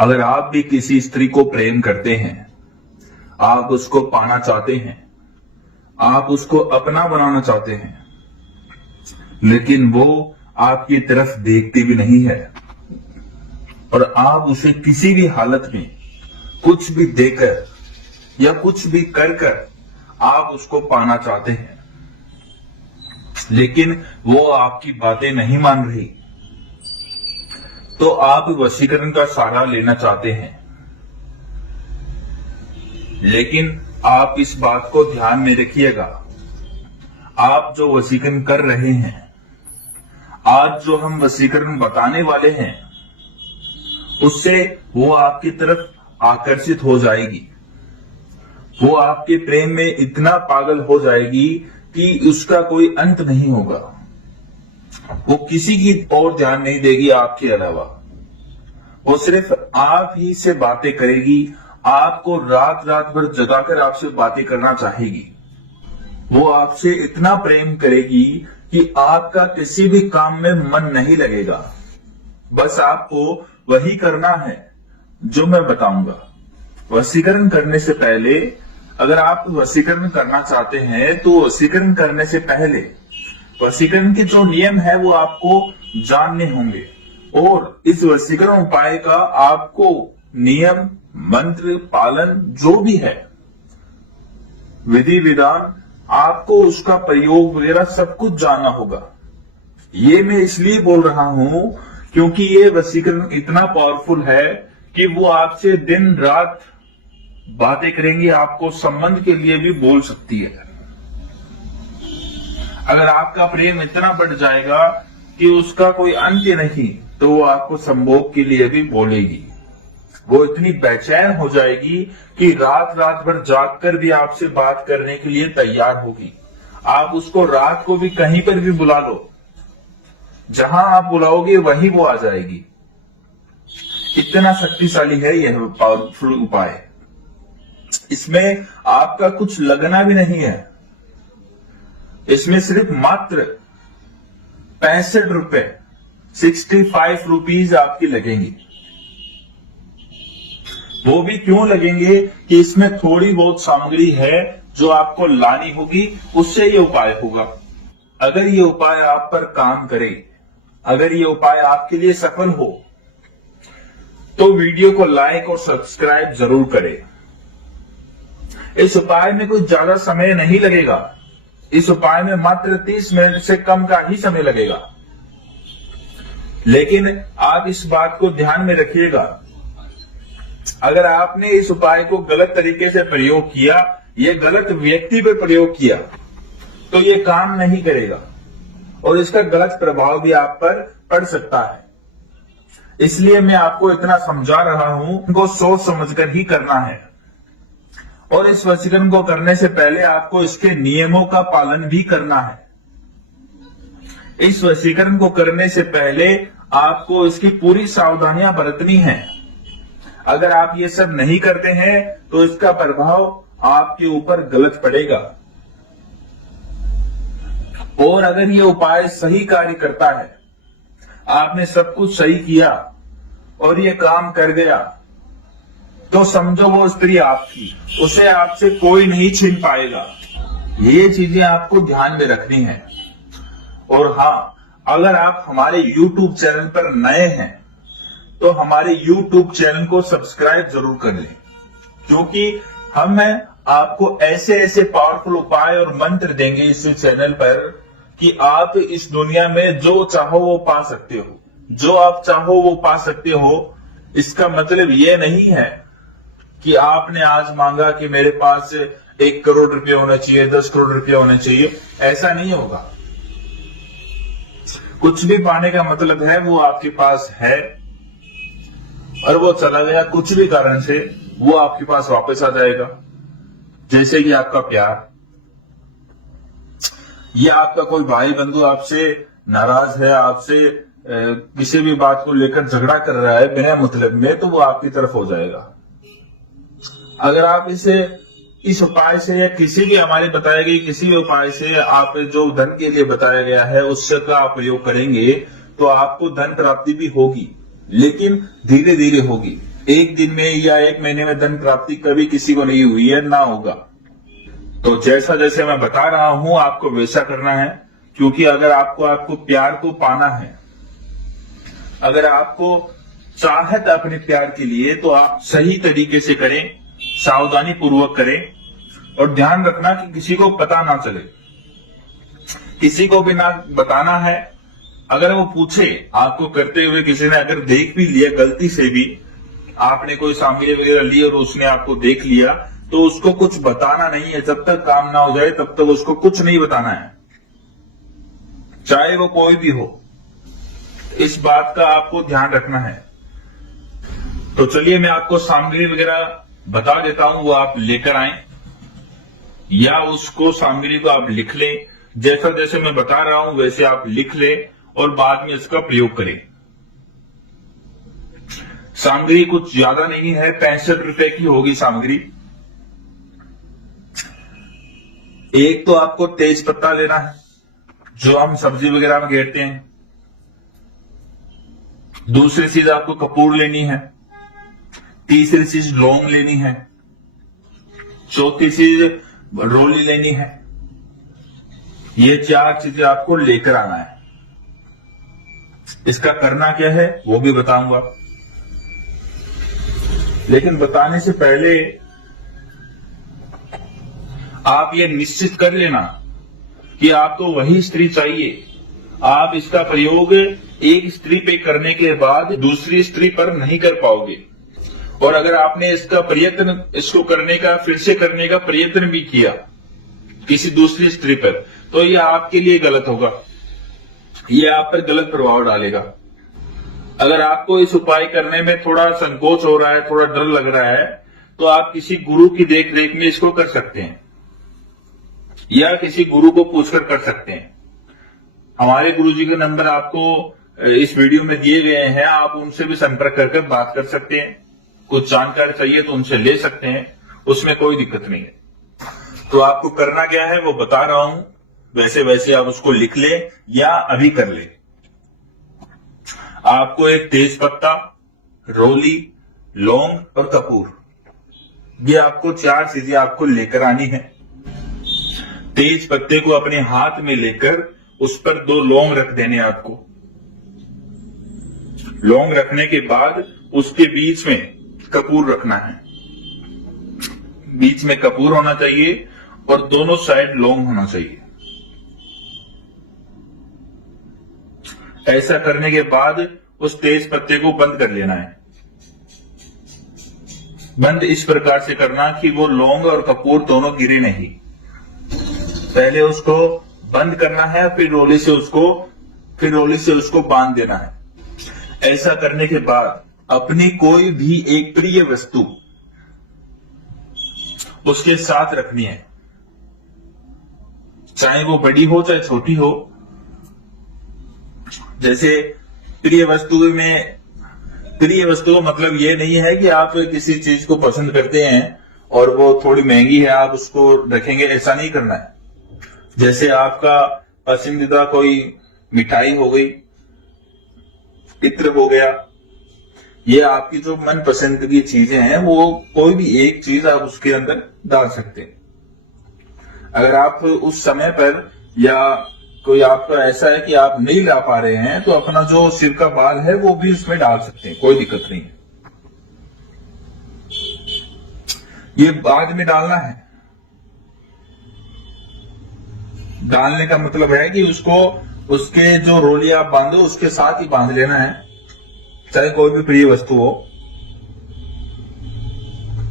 अगर आप भी किसी स्त्री को प्रेम करते हैं, आप उसको पाना चाहते हैं, आप उसको अपना बनाना चाहते हैं, लेकिन वो आपकी तरफ देखती भी नहीं है और आप उसे किसी भी हालत में कुछ भी देकर या कुछ भी कर कर आप उसको पाना चाहते हैं, लेकिन वो आपकी बातें नहीं मान रही, तो आप वशीकरण का सहारा लेना चाहते हैं। लेकिन आप इस बात को ध्यान में रखिएगा, आप जो वशीकरण कर रहे हैं, आज जो हम वशीकरण बताने वाले हैं, उससे वो आपकी तरफ आकर्षित हो जाएगी। वो आपके प्रेम में इतना पागल हो जाएगी कि उसका कोई अंत नहीं होगा। वो किसी की और ध्यान नहीं देगी आपके अलावा। वो सिर्फ आप ही से बातें करेगी, आपको रात रात भर जगाकर आपसे बातें करना चाहेगी। वो आपसे इतना प्रेम करेगी कि आपका किसी भी काम में मन नहीं लगेगा। बस आपको वही करना है जो मैं बताऊंगा। वशीकरण करने से पहले, अगर आप वशीकरण करना चाहते हैं, तो वशीकरण करने से पहले वशीकरण के जो नियम है वो आपको जानने होंगे, और इस वशीकरण उपाय का आपको नियम, मंत्र, पालन जो भी है, विधि विधान, आपको उसका प्रयोग वगैरह सब कुछ जानना होगा। ये मैं इसलिए बोल रहा हूं क्योंकि ये वशीकरण इतना पावरफुल है कि वो आपसे दिन रात बातें करेंगी, आपको संबंध के लिए भी बोल सकती है। अगर आपका प्रेम इतना बढ़ जाएगा कि उसका कोई अंत नहीं, तो वो आपको संभोग के लिए भी बोलेगी। वो इतनी बेचैन हो जाएगी कि रात रात भर जागकर भी आपसे बात करने के लिए तैयार होगी। आप उसको रात को भी कहीं पर भी बुला लो, जहां आप बुलाओगे वहीं वो आ जाएगी। इतना शक्तिशाली है यह पावरफुल उपाय। इसमें आपका कुछ लगना भी नहीं है। इसमें सिर्फ मात्र 65 रुपए, 65 रुपीज आपकी लगेंगी। वो भी क्यों लगेंगे कि इसमें थोड़ी बहुत सामग्री है जो आपको लानी होगी, उससे ये उपाय होगा। अगर ये उपाय आप पर काम करे, अगर ये उपाय आपके लिए सफल हो, तो वीडियो को लाइक और सब्सक्राइब जरूर करें। इस उपाय में कोई ज्यादा समय नहीं लगेगा। इस उपाय में मात्र 30 मिनट से कम का ही समय लगेगा। लेकिन आप इस बात को ध्यान में रखिएगा, अगर आपने इस उपाय को गलत तरीके से प्रयोग किया, ये गलत व्यक्ति पर प्रयोग किया, तो ये काम नहीं करेगा और इसका गलत प्रभाव भी आप पर पड़ सकता है। इसलिए मैं आपको इतना समझा रहा हूं, इनको सोच समझकर ही करना है। और इस वशीकरण को करने से पहले आपको इसके नियमों का पालन भी करना है। इस वशीकरण को करने से पहले आपको इसकी पूरी सावधानियां बरतनी है। अगर आप ये सब नहीं करते हैं तो इसका प्रभाव आपके ऊपर गलत पड़ेगा। और अगर ये उपाय सही कार्य करता है, आपने सब कुछ सही किया और ये काम कर गया, तो समझो वो स्त्री आपकी, उसे आपसे कोई नहीं छीन पाएगा। ये चीजें आपको ध्यान में रखनी है। और हाँ, अगर आप हमारे YouTube चैनल पर नए हैं तो हमारे YouTube चैनल को सब्सक्राइब जरूर कर लें, क्योंकि हम आपको ऐसे ऐसे पावरफुल उपाय और मंत्र देंगे इस चैनल पर कि आप इस दुनिया में जो चाहो वो पा सकते हो। जो आप चाहो वो पा सकते हो। इसका मतलब ये नहीं है कि आपने आज मांगा कि मेरे पास 1 करोड़ रुपए होना चाहिए, 10 करोड़ रुपए होने चाहिए, ऐसा नहीं होगा। कुछ भी पाने का मतलब है वो आपके पास है और वो चला गया कुछ भी कारण से, वो आपके पास वापस आ जाएगा। जैसे कि आपका प्यार, या आपका कोई भाई बंधु आपसे नाराज है, आपसे किसी भी बात को लेकर झगड़ा कर रहा है बिना मतलब में, तो वो आपकी तरफ हो जाएगा। अगर आप इस उपाय से या किसी भी हमारे बताए गए किसी भी उपाय से आप जो धन के लिए बताया गया है उससे का आप प्रयोग करेंगे, तो आपको धन प्राप्ति भी होगी, लेकिन धीरे धीरे होगी। एक दिन में या एक महीने में धन प्राप्ति कभी किसी को नहीं हुई है, ना होगा। तो जैसा जैसे मैं बता रहा हूं आपको वैसा करना है, क्योंकि अगर आपको प्यार को पाना है, अगर आपको चाहत अपने प्यार के लिए, तो आप सही तरीके से करें, सावधानी पूर्वक करें, और ध्यान रखना कि किसी को पता ना चले, किसी को भी ना बताना है। अगर वो पूछे आपको करते हुए, किसी ने अगर देख भी लिया गलती से भी, आपने कोई सामग्री वगैरह ली और उसने आपको देख लिया, तो उसको कुछ बताना नहीं है। जब तक काम ना हो जाए तब तक उसको कुछ नहीं बताना है, चाहे वो कोई भी हो। इस बात का आपको ध्यान रखना है। तो चलिए मैं आपको सामग्री वगैरह बता देता हूं, वो आप लेकर आए, या उसको सामग्री को आप लिख लें। जैसा जैसे मैं बता रहा हूं वैसे आप लिख लें और बाद में इसका प्रयोग करें। सामग्री कुछ ज्यादा नहीं है, 65 रुपए की होगी सामग्री। एक तो आपको तेज पत्ता लेना है, जो हम सब्जी वगैरह में घेरते हैं। दूसरी चीज आपको कपूर लेनी है। तीसरी चीज लौंग लेनी है। चौथी चीज रोली लेनी है। ये 4 चीजें आपको लेकर आना है। इसका करना क्या है वो भी बताऊंगा, लेकिन बताने से पहले आप ये निश्चित कर लेना कि आपको वही स्त्री चाहिए। आप इसका प्रयोग एक स्त्री पे करने के बाद दूसरी स्त्री पर नहीं कर पाओगे। और अगर आपने इसको करने का, फिर से करने का प्रयत्न भी किया किसी दूसरी स्त्री पर, तो यह आपके लिए गलत होगा, यह आप पर गलत प्रभाव डालेगा। अगर आपको इस उपाय करने में थोड़ा संकोच हो रहा है, थोड़ा डर लग रहा है, तो आप किसी गुरु की देख रेख में इसको कर सकते हैं, या किसी गुरु को पूछकर कर सकते हैं। हमारे गुरुजी के नंबर आपको इस वीडियो में दिए गए हैं, आप उनसे भी संपर्क करके बात कर सकते हैं। कुछ जानकारी चाहिए तो उनसे ले सकते हैं, उसमें कोई दिक्कत नहीं है। तो आपको करना क्या है वो बता रहा हूं, वैसे वैसे आप उसको लिख ले या अभी कर ले। आपको एक तेज पत्ता, रोली, लौंग और कपूर, ये आपको 4 चीजें आपको लेकर आनी है। तेज पत्ते को अपने हाथ में लेकर उस पर 2 लौंग रख देने आपको। लौंग रखने के बाद उसके बीच में कपूर रखना है। बीच में कपूर होना चाहिए और दोनों साइड लौंग होना चाहिए। ऐसा करने के बाद उस तेज पत्ते को बंद कर लेना है। बंद इस प्रकार से करना कि वो लौंग और कपूर दोनों गिरे नहीं। पहले उसको बंद करना है, फिर रोली से उसको बांध देना है। ऐसा करने के बाद अपनी कोई भी एक प्रिय वस्तु उसके साथ रखनी है, चाहे वो बड़ी हो चाहे छोटी हो। जैसे प्रिय वस्तु का मतलब ये नहीं है कि आप किसी चीज को पसंद करते हैं और वो थोड़ी महंगी है आप उसको रखेंगे, ऐसा नहीं करना है। जैसे आपका पसंदीदा कोई मिठाई हो गई, इत्र हो गया, ये आपकी जो मन पसंद की चीजें हैं, वो कोई भी एक चीज आप उसके अंदर डाल सकते हैं। अगर आप उस समय पर, या कोई आपका ऐसा है कि आप नहीं ला पा रहे हैं, तो अपना जो सिर का बाल है वो भी उसमें डाल सकते हैं, कोई दिक्कत नहीं है। ये बाद में डालना है। डालने का मतलब है कि उसके जो रोली आप बांधो उसके साथ ही बांध लेना है, चाहे कोई भी प्रिय वस्तु हो।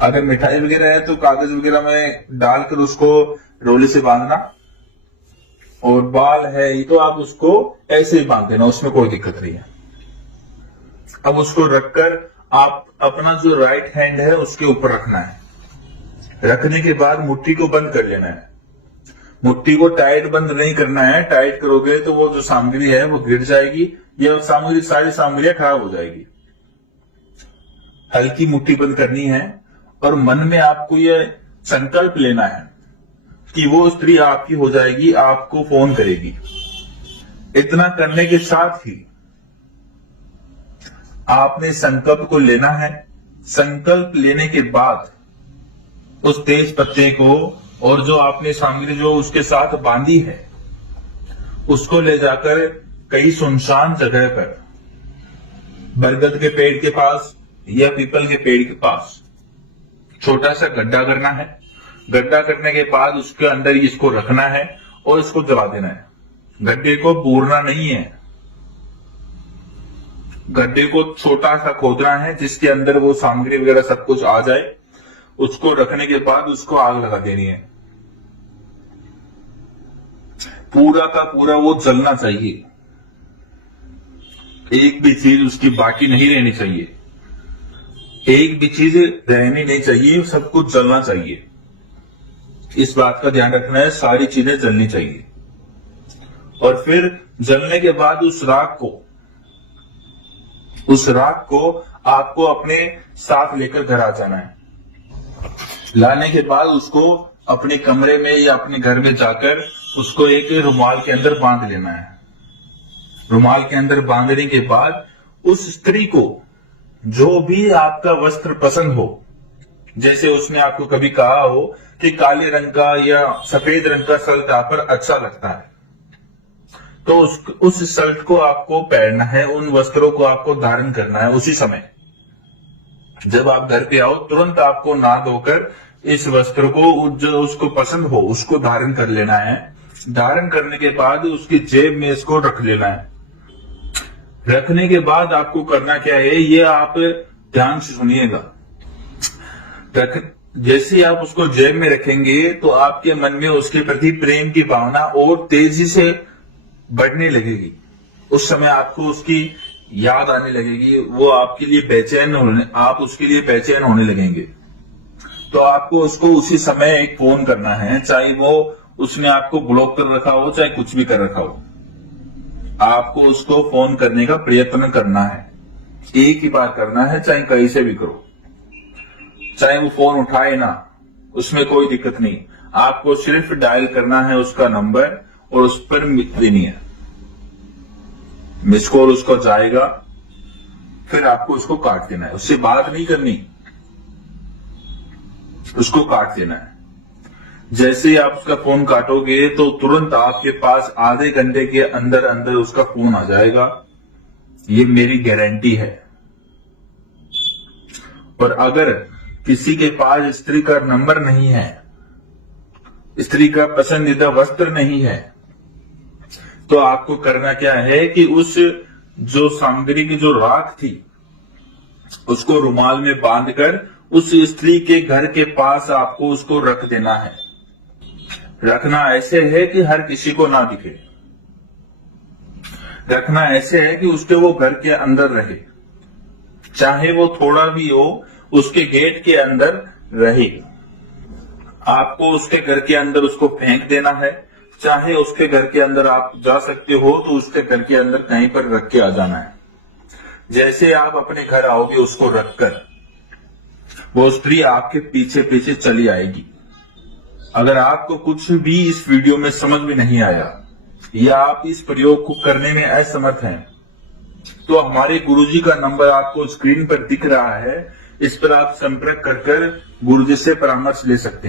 अगर मिठाई वगैरह है तो कागज वगैरह में डालकर उसको रोली से बांधना, और बाल है ये तो आप उसको ऐसे ही बांध देना, उसमें कोई दिक्कत नहीं है। अब उसको रखकर आप अपना जो राइट हैंड है उसके ऊपर रखना है। रखने के बाद मुट्ठी को बंद कर लेना है। मुट्ठी को टाइट बंद नहीं करना है, टाइट करोगे तो वो जो सामग्री है वो गिर जाएगी, या सारी सामग्रियां खराब हो जाएगी। हल्की मुट्ठी बंद करनी है, और मन में आपको ये संकल्प लेना है कि वो स्त्री आपकी हो जाएगी, आपको फोन करेगी। इतना करने के साथ ही आपने संकल्प को लेना है संकल्प लेने के बाद उस तेज पत्ते को और जो आपने सामग्री जो उसके साथ बांधी है उसको ले जाकर कई सुनसान जगह पर, बरगद के पेड़ के पास या पीपल के पेड़ के पास छोटा सा गड्ढा करना है। गड्ढा करने के बाद उसके अंदर इसको रखना है और इसको जला देना है। गड्ढे को पूरना नहीं है, गड्ढे को छोटा सा खोदना है जिसके अंदर वो सामग्री वगैरह सब कुछ आ जाए। उसको रखने के बाद उसको आग लगा देनी है। पूरा का पूरा वो जलना चाहिए, एक भी चीज उसकी बाकी नहीं रहनी चाहिए, एक भी चीज रहनी नहीं चाहिए, सब कुछ जलना चाहिए। इस बात का ध्यान रखना है, सारी चीजें जलनी चाहिए। और फिर जलने के बाद उस राख को आपको अपने साथ लेकर घर आ जाना है। लाने के बाद उसको अपने कमरे में या अपने घर में जाकर उसको एक रुमाल के अंदर बांध लेना है। रुमाल के अंदर बांधने के बाद उस स्त्री को जो भी आपका वस्त्र पसंद हो, जैसे उसने आपको कभी कहा हो कि काले रंग का या सफेद रंग का शर्ट आप पर अच्छा लगता है, तो उस शर्ट को आपको पहनना है, उन वस्त्रों को आपको धारण करना है। उसी समय जब आप घर पे आओ तुरंत आपको नहा धोकर इस वस्त्र को जो उसको पसंद हो उसको धारण कर लेना है। धारण करने के बाद उसकी जेब में इसको रख लेना है। रखने के बाद आपको करना क्या है, ये आप ध्यान से सुनिएगा। जैसे ही आप उसको जेब में रखेंगे तो आपके मन में उसके प्रति प्रेम की भावना और तेजी से बढ़ने लगेगी। उस समय आपको उसकी याद आने लगेगी, वो आपके लिए आप उसके लिए बेचैन होने लगेंगे। तो आपको उसको उसी समय एक फोन करना है, चाहे वो उसने आपको ब्लॉक कर रखा हो चाहे कुछ भी कर रखा हो, आपको उसको फोन करने का प्रयत्न करना है। एक ही बार करना है, चाहे कहीं से भी करो, चाहे वो फोन उठाए ना, उसमें कोई दिक्कत नहीं। आपको सिर्फ डायल करना है उसका नंबर और उस पर देनी है, मिस कॉल उसको जाएगा, फिर आपको उसको काट देना है। उससे बात नहीं करनी, उसको काट देना है। जैसे ही आप उसका फोन काटोगे तो तुरंत आपके पास आधे घंटे के अंदर अंदर उसका फोन आ जाएगा, ये मेरी गारंटी है। और अगर किसी के पास स्त्री का नंबर नहीं है, स्त्री का पसंदीदा वस्त्र नहीं है, तो आपको करना क्या है कि उस जो सामग्री की जो राख थी उसको रुमाल में बांधकर उस स्त्री के घर के पास आपको उसको रख देना है। रखना ऐसे है कि हर किसी को ना दिखे, रखना ऐसे है कि उसके वो घर के अंदर रहे, चाहे वो थोड़ा भी हो उसके गेट के अंदर रहे। आपको उसके घर के अंदर उसको फेंक देना है, चाहे उसके घर के अंदर आप जा सकते हो तो उसके घर के अंदर कहीं पर रख के आ जाना है। जैसे आप अपने घर आओगे उसको रखकर वो स्त्री आपके पीछे पीछे चली आएगी। अगर आपको कुछ भी इस वीडियो में समझ में नहीं आया या आप इस प्रयोग को करने में असमर्थ हैं, तो हमारे गुरुजी का नंबर आपको स्क्रीन पर दिख रहा है, इस पर आप संपर्क कर गुरुजी से परामर्श ले सकते हैं।